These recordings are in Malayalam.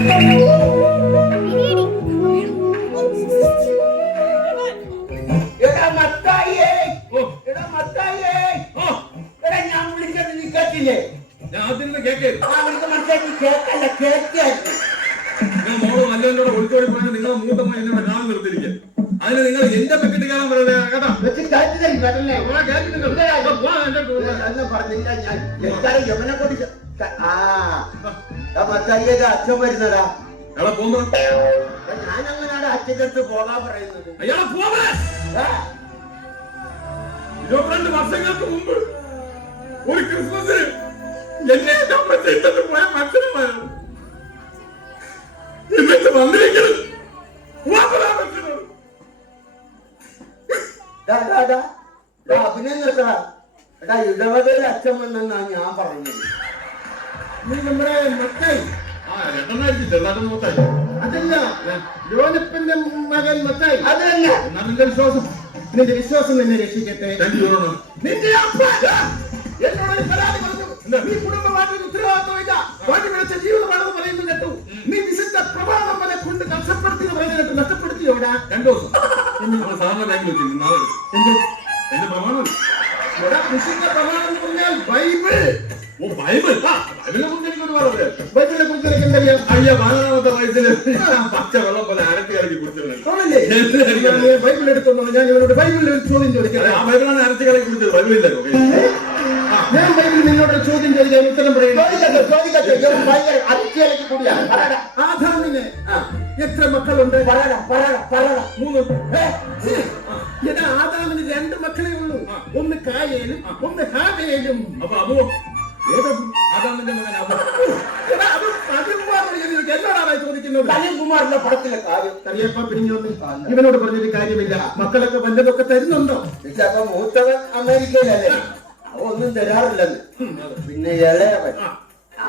മോള് നല്ലതിനോട് ഒളിച്ചോടി പോയാൽ നിങ്ങളെ മൂത്തമ്മ എന്നോട് കാണാൻ നിർത്തിയിരിക്കുക. അതിന് നിങ്ങൾ എന്റെ പെക്കറ്റ് കാണാൻ പറയണേ കേട്ടോ. അച്ഛൻ വരുന്നടാ. അയാളെ പോകുമ്പോ ഞാനങ്ങനാണ് അച്ഛൻ്റെ അടുത്ത് പോകാൻ പറയുന്നത്. അയാളെ പോവേ. 22 വർഷങ്ങൾക്ക് മുമ്പ് ഒരു ക്രിസ്മസിന് എന്നെ ഇട്ടിട്ട് പോയ മനുഷ്യന്മാരാണ് എന്നിട്ട് വന്നിരിക്കുന്നത്. അഭിനയം നിർത്തടാ. എടാ ഇടവകയിൽ അച്ഛൻ വന്നെന്നാണ് ഞാൻ പറയുന്നത്. നീ നമ്മുടെ മത്തായി അതല്ല, യോനപ്പന്റെ മകൻ മത്തായി. അതല്ല നിന്റെ വിശ്വാസം, നിന്റെ വിശ്വാസം നിന്നെ രക്ഷിക്കട്ടെ. നിന്റെ അപ്പ എന്നോട് പരാതി പറഞ്ഞു. നീ കുടുംബമായിട്ട് ഉത്തരവാദിത്വമില്ല, വാടി വിളിച്ച ജീവിതമാണെന്ന് പറയുന്നു കേട്ടു. നീ വിശുദ്ധ പ്രമാണം വരെ കൊണ്ട് നഷ്ടപ്പെടുത്തി പറയുന്നത് കേട്ടു. നഷ്ടപ്പെടുത്തിയോടാ 2 ദിവസം സാധാരണ ബാങ്കിൽ വെച്ചിരുന്നു. നാളെ എന്റെ പ്രമാണം വിശുദ്ധ പ്രമാണം എന്ന് പറഞ്ഞാൽ ബൈബിൾ. ബൈബിളിനെ കുറിച്ച് എനിക്ക് ഒരുപാട് അറിയാം. ബൈബിളിനെ കുറിച്ച് എനിക്ക് എന്തറിയാം? അയ്യ 14ാമത്തെ വയസ്സില് പച്ച വെള്ളം പോലെ അരട്ടി കളക്കി കുടിച്ചത്. ബൈബിൾ എടുത്തോളൂ. ഞാൻ ഇവരോട് ബൈബിളിൽ ഒരു ചോദ്യം ചോദിക്കാം. ആ ബൈബിളാണ് അരട്ടി കളക്കി കുടിച്ചത്. ബൈബിളില്ല. ഞാൻ ബൈബിളിൽ നിന്നോട് ചോദ്യം ചോദിക്കാൻ ഉത്തരം പറയുന്നു. ആദാമിന് എത്ര മക്കളുണ്ട്? 3. ആദാമിന് 2 മക്കളേ ഉള്ളൂ. ഒന്ന് കായേലും ഒന്ന് ഹാബേലും. അപ്പൊ അബു ആദാമിന്റെ മകൻ അബു. എന്നോടാണ് ചോദിക്കുന്നത്. കലികുമാറിന്റെ പടത്തിലെ കാര്യം കറിയപ്പ പിരിഞ്ഞൊന്നും ഇവനോട് പറഞ്ഞൊരു കാര്യമില്ല. മക്കളൊക്കെ വല്ലതൊക്കെ തരുന്നുണ്ടോ? അപ്പൊ മൂത്തവൻ അമേരിക്കയിലല്ലേ, ഒന്നും തരാറില്ലെന്ന്. പിന്നെ ഇളയവൻ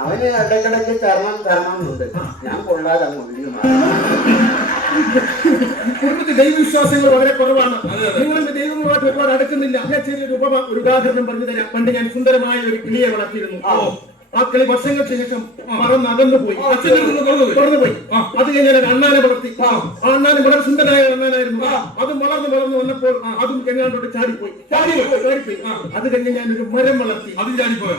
അവന് ഇടയ്ക്കിടയ്ക്ക് തരണമെന്നുണ്ട്. ഞാൻ കൊള്ളാതെ കുടുംബത്തിൽ ദൈവവിശ്വാസങ്ങൾ വളരെ കുറവാണ്. നിങ്ങളുടെ ദൈവങ്ങളുമായിട്ട് ഒരുപാട് അടുക്കുന്നില്ല. ഞാൻ ചെറിയൊരു ഉദാഹരണം പറഞ്ഞു തരാം. പണ്ട് ഞാൻ സുന്ദരമായ ഒരു കിളിയെ വളർത്തിയിരുന്നു. ആ കിളി വർഷങ്ങൾക്ക് ശേഷം പറന്നകന്നു പോയി. പറന്നുപോയി. അത് കഴിഞ്ഞാൽ അണ്ണാനെ വളർത്തി. ആ അണ്ണാന് വളരെ സുന്ദരനായ അണ്ണാനായിരുന്നു. അതും വളർന്നു വന്നപ്പോൾ അതും എങ്ങാണ്ടോട്ട് ചാടിപ്പോയി. അത് കഴിഞ്ഞ് ഞാൻ ഒരു മരം വളർത്തി. അതും ചാടിപ്പോയോ?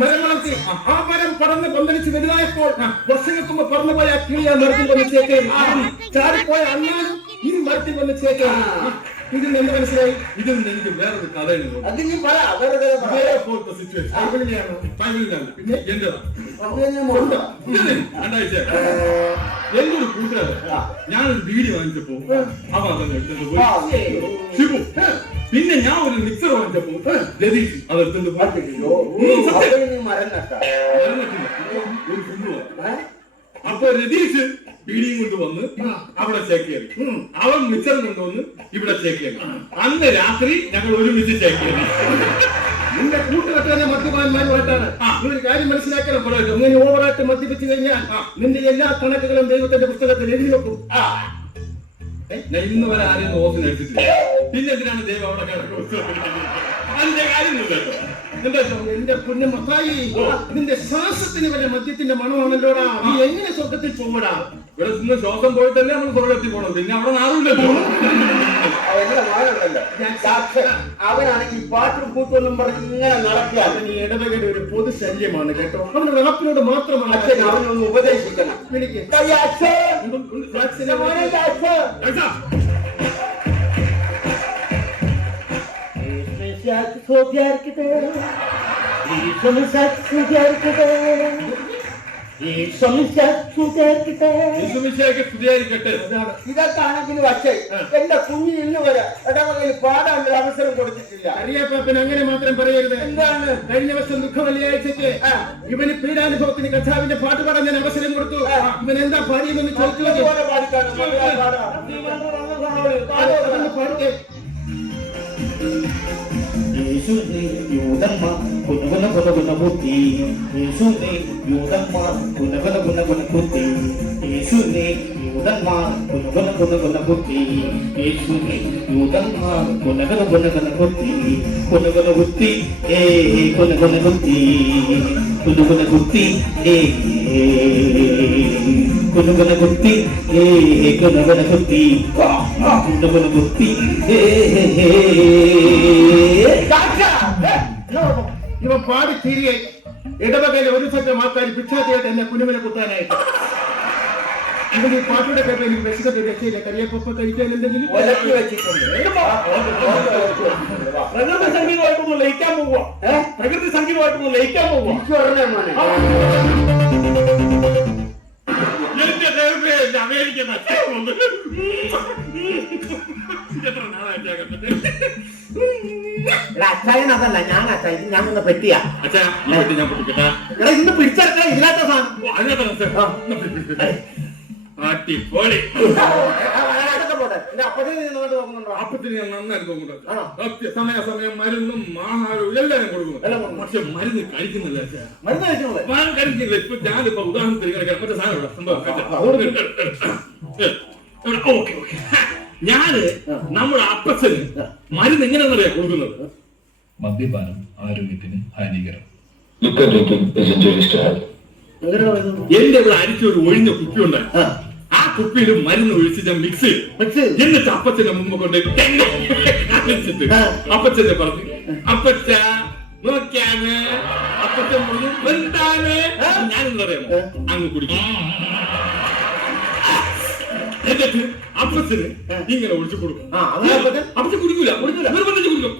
മരം വളർത്തി. ആ മരം പടർന്ന് പന്തലിച്ച് വലുതായപ്പോൾ വർഷങ്ങൾക്ക് മുമ്പ് പറന്നുപോയ ആ കിളിയാ മരത്തിൽ വന്ന് ചേക്കേറി. ചാടിപ്പോയ അണ്ണാനും ഈ മരത്തിൽ വന്ന് ചേക്കേറി. ഇതിൽ എന്ത് മനസ്സിലായി? ഇതിൽ നിന്ന് എനിക്ക് വേറൊരു കഥയുണ്ട്. എന്തൊരു കൂട്ടുകാരൻ, ഞാനൊരു വീഡിയോ വാങ്ങിച്ചപ്പോ അവ അതന്നെ എടുത്തിട്ട് പോയി. ഷിബു. പിന്നെ ഞാൻ ഒരു മിക്സർ വാങ്ങിച്ചപ്പോ രതീഷ് അതെടുത്തിട്ട് അപ്പൊ രതീഷ് പീടിയും കൊണ്ടുവന്ന് അവിടെ ചേക്കേറി. അവൻ മിക്സർ കൊണ്ടുവന്ന് ഇവിടെ ചേക്കേറി. അന്ന് രാത്രി ഞങ്ങൾ ഒരുമിച്ച് ചേക്കേറി. നിന്റെ കൂട്ടുകെട്ടാനെ മദ്യപാന്മാരുമായിട്ടാണ്. ഒരു കാര്യം മനസ്സിലാക്കണം. പറയുന്നത് ഇങ്ങനെ ഓവറായിട്ട് മദ്യപിച്ചു കഴിഞ്ഞാൽ നിന്റെ എല്ലാ കണക്കുകളും ദൈവത്തിന്റെ പുസ്തകത്തിൽ എഴുതി വെക്കും. ഞാൻ ഇന്ന് വരെ ആരെയും ഓഫിന് എടുത്തിട്ടില്ല. പിന്നെ എന്തിനാണ് ദൈവം അവിടെ അതിന്റെ കാര്യം എന്റെ പുണ്യ മത്തായി, നിന്റെ ശ്വാസത്തിന് വരെ മദ്യത്തിന്റെ മണമാണല്ലോടാ. നീ എങ്ങനെ സ്വർഗത്തിൽ പോവടാ? ഇവിടെ നിന്ന് ശ്വാസം പോയിട്ടല്ലേ നമ്മൾ സ്വർഗത്തിൽ പോകണം. പിന്നെ അവിടെ ആരുമില്ലല്ലോ. അവനാണെങ്കിൽ പാട്ടും കൂട്ടൊന്നും പറഞ്ഞ് ഇങ്ങനെ നടക്കുക. നീ ഇടവകയുടെ ഒരു പൊതു ശല്യമാണ് കേട്ടോ. അവന്റെ നടപ്പിനോട് മാത്രമാണ് അച്ഛൻ അവനൊന്ന് ഉപദേശിക്കണം. ഇതൊക്കെയാണെങ്കിൽ പക്ഷേ എന്റെ കുഞ്ഞിന് ഇന്ന് വരെ ഇടവകയിൽ പാടാൻ ഒരു അവസരം കൊടുത്തിട്ടില്ല. അറിയാപ്പാപ്പൻ അങ്ങനെ മാത്രം പറയരുത്. എന്താണ്? കഴിഞ്ഞ വർഷം ദുഃഖ വെള്ളിയാഴ്ചക്ക് ഇവന് പീഡാനുഭവത്തിന് കഥാവിന്റെ പാട്ട് പാടാൻ ഞാൻ അവസരം കൊടുത്തു. ഇവൻ എന്താ പാടിയെന്ന് ചോദിച്ചു. പാടിക്കേ. യേശുവേ യൂദമ്മ കുനകുന കുനകുന ബുദ്ധി, യേശുവേ യൂദമ്മ കുനകുന കുനകുന ബുദ്ധി, യേശുവിനെ യൂതന്മാർ കുന കുത്തി യേശുവിനെ യൂതന്മാർ കുന കുത്തി ഏ കുന കുത്തി കുത്തി ഏ കുന കുത്തി ഏ കുന കുത്തി കുത്തി ഇവ പാടി തീരിയായി ഇടവകയിലെ ഒരു സംഘം ആൾക്കാർ ഭിക്ഷാചായിട്ട് എന്നെ കുനുവിനെ കുത്താനായിട്ട്. ഇവിടെ ഈ പാട്ടിയുടെ കേട്ടോ എനിക്ക് വിശദത്തെ രക്ഷയില്ല. കരിയപ്പൊപ്പ കഴിക്കാൻ എന്തെങ്കിലും പ്രകൃതി സംഗീതമായിട്ടൊന്ന് ലയിക്കാൻ പോവുക. പ്രകൃതി സംഗീതമായിട്ടൊന്ന് ലയിക്കാൻ പോവുക. അമേരിക്ക എത്ര നാളായിട്ടാ കണ്ടിട്ട്. അച്ചായൻ അതല്ല, ഞാൻ അച്ചായൻ, ഞാൻ ഒന്ന് പെട്ടിയാ. അച്ഛാ ഈ പെട്ടി ഞാൻ പൊട്ടിക്കട്ടെ. എടാ ഇന്ന് പിടിച്ചെടുക്കാൻ ഇതിനകത്ത സാധനം. അടിപൊളി. അപ്പത്തിന് അപ്പത്തിന് ഞാൻ നന്നായി തോന്നുന്നുണ്ട്. സമയം മരുന്നും ആഹാരവും എല്ലാം കൊടുക്കുന്നു. പക്ഷെ മരുന്ന് കഴിക്കുന്നില്ല അച്ഛാ. മരുന്ന് കഴിക്കുന്നില്ല. ഇപ്പൊ ഞാനിപ്പോ ഉദാഹരണത്തിന് കഴിക്കാം. മറ്റേ സാധനം സംഭവം ഓക്കെ. ഞാന് നമ്മുടെ അപ്പച്ചന് മരുന്ന് എങ്ങനെയാണെന്നറിയാ കൊടുക്കുന്നത്. മദ്യപാനം ആരോഗ്യത്തിന് ഹാനികരം. എന്റെ ഇവിടെ അരിച്ചൊരു ഒഴിഞ്ഞ കുപ്പി ഉണ്ടായി. ആ കുപ്പിയിൽ മരുന്ന് ഒഴിച്ച് ഞാൻ മിക്സ് ചെയ്യും. എന്നിട്ട് അപ്പച്ചന്റെ മുമ്പ് കൊണ്ട് കാണിച്ചിട്ട് അപ്പച്ചനെ പറഞ്ഞു, അപ്പച്ച നോക്കിയാണ്. അപ്പച്ചൻ പറഞ്ഞു എന്താണ്. ഞാനെന്താ പറയാമോ, അങ്ങ് കുടിക്കും. എന്നിട്ട് അപ്പച്ചന് ഇങ്ങനെ ഒഴിച്ചു കൊടുക്കും. അപ്പച്ചൻ കുടിക്കൂല, നിർബന്ധിച്ച് കുടിക്കും.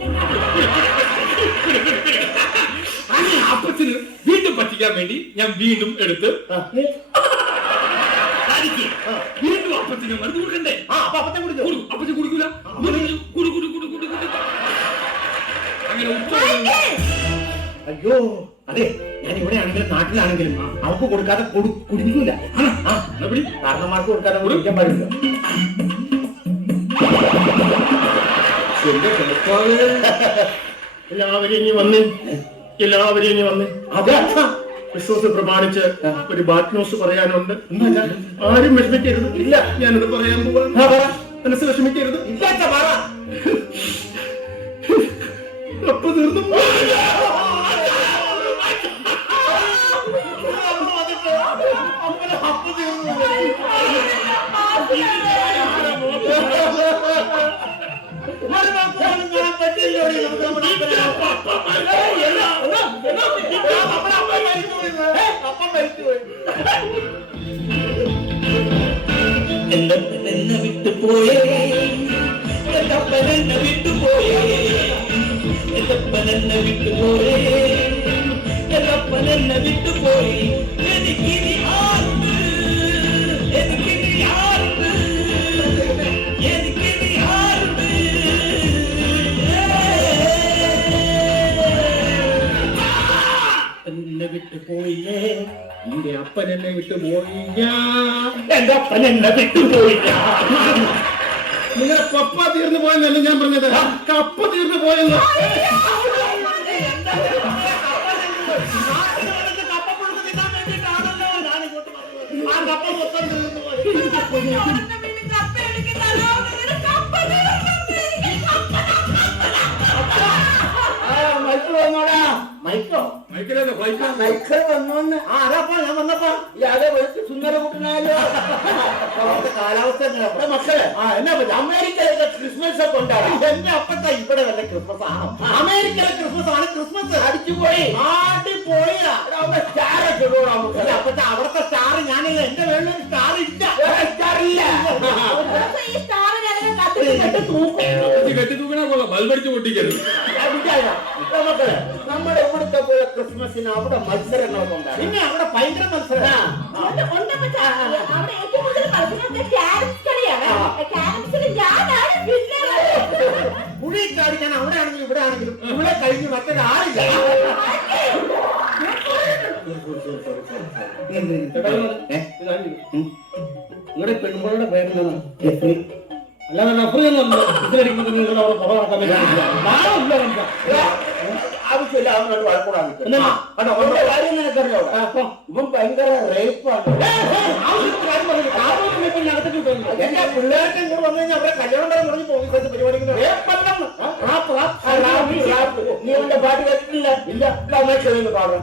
അപ്പച്ചന് വീണ്ടും പറ്റിക്കാൻ വേണ്ടി ഞാൻ വീണ്ടും എടുത്ത് വീണ്ടും അപ്പച്ചന് മരുന്ന് കൊടുക്കണ്ടേ. അപ്പച്ചൻ കുടിക്കൂല. അങ്ങനെ അയ്യോ അതെ, ഞാൻ ഇവിടെ ആണെങ്കിലും നാട്ടിലാണെങ്കിലും അവർക്ക് കൊടുക്കാതെ കുടിക്കൂല. കാരണന്മാർക്ക് കൊടുക്കാതെ കുടിക്കാൻ പാടില്ല. എല്ലാവരും ഇനി വന്ന് അതെ അച്ഛാ, ക്രിസ്മസ് പ്രമാണിച്ച് ഒരു ബാഡ് ന്യൂസ് പറയാനുണ്ട്. ആരും വിഷമിക്കരുത്. ഇല്ല, ഞാനത് പറയാൻ പോവാ. മനസ്സ് വിഷമിക്കരുത്. ഇല്ല അച്ഛാ, പറ. അപ്പൊ തീർന്നു. എന്നെ വിട്ടുപോയേ, എന്നെ വിട്ടുപോയേ, എന്നെ വിട്ടുപോയേ, എന്നെ വിട്ടുപോയി. എനിക്കിനി ആരുണ്ട്, എനിക്കിനി ആരുണ്ട്, എനിക്കിനി ആരുണ്ട്. എന്നെ വിട്ടു പോയില്ലേ, എന്റെ അപ്പൻ എന്നെ വിട്ടു പോയില്ല. എന്റെ അപ്പൻ എന്നെ വിട്ടുപോയില്ല. നിങ്ങളുടെ പപ്പ തീർന്നു പോയെന്നല്ല ഞാൻ പറഞ്ഞത്, കപ്പ തീർന്നു പോയെന്ന്. കാലാവസ്ഥ മക്കളെ എന്നാ അമേരിക്കയിലെ ക്രിസ്മസ് ഒക്കെ ഉണ്ടാകും. എന്റെ അപ്പത്തെ ഇവിടെ വല്ല ക്രിസ്മസ് ആണോ? അമേരിക്കയിലെ ക്രിസ്മസ് ആണ്. ക്രിസ്മസ് അടിച്ചുപോയി ആടിപ്പോയി. അവിടെ സ്റ്റാർ ഒക്കെ അപ്പത്തെ അവിടുത്തെ സ്റ്റാർ ഞാനില്ല. എന്റെ വേണ്ടൊരു സ്റ്റാർ ഇല്ല. സ്റ്റാർ ഇല്ല. കെട്ടി തൂക്കണ പോലെ ബൾബടിച്ച് പൊട്ടിക്കരുത്. മക്കളെ നമ്മുടെ ഇവിടുത്തെ പോലെ ക്രിസ്മസിന് അവിടെ മത്സരങ്ങളൊക്കെ ഉണ്ടാകും. പിന്നെ അവിടെ ഭയങ്കര മത്സരം. കുഴി ചാടിക്കാൻ അവിടെ ആണെങ്കിലും ഇവിടെ ആണെങ്കിലും ഇവിടെ കഴിഞ്ഞ് മറ്റൊരാളില്ല. നിങ്ങളുടെ പെൺകുട്ടിയുടെ പേരിലാണ് അല്ലാതെ റഫറിയൊന്നും ഇതിലടിക്കുന്നത്. നിങ്ങൾ അവിടെ പുറം നടക്കാൻ ആവശ്യമില്ല അവനോട് വഴക്കൂടാ നിൽക്കുന്നത്. കേട്ടോ, അവന്റെ കാര്യം നിനക്കറിയോ? ഇവൻ ഭയങ്കര റേപ്പാണ്. എന്റെ പിള്ളേർക്ക് ഇങ്ങോട്ട് വന്നു കഴിഞ്ഞാൽ അവരെ കല്യാണം പറഞ്ഞ് പോലീസ് പരിപാടിക്ക് നീ അവന്റെ പാട്ട് കേട്ടിട്ടില്ല? ഇല്ല, അമ്മ ചെറിയ പാടാം.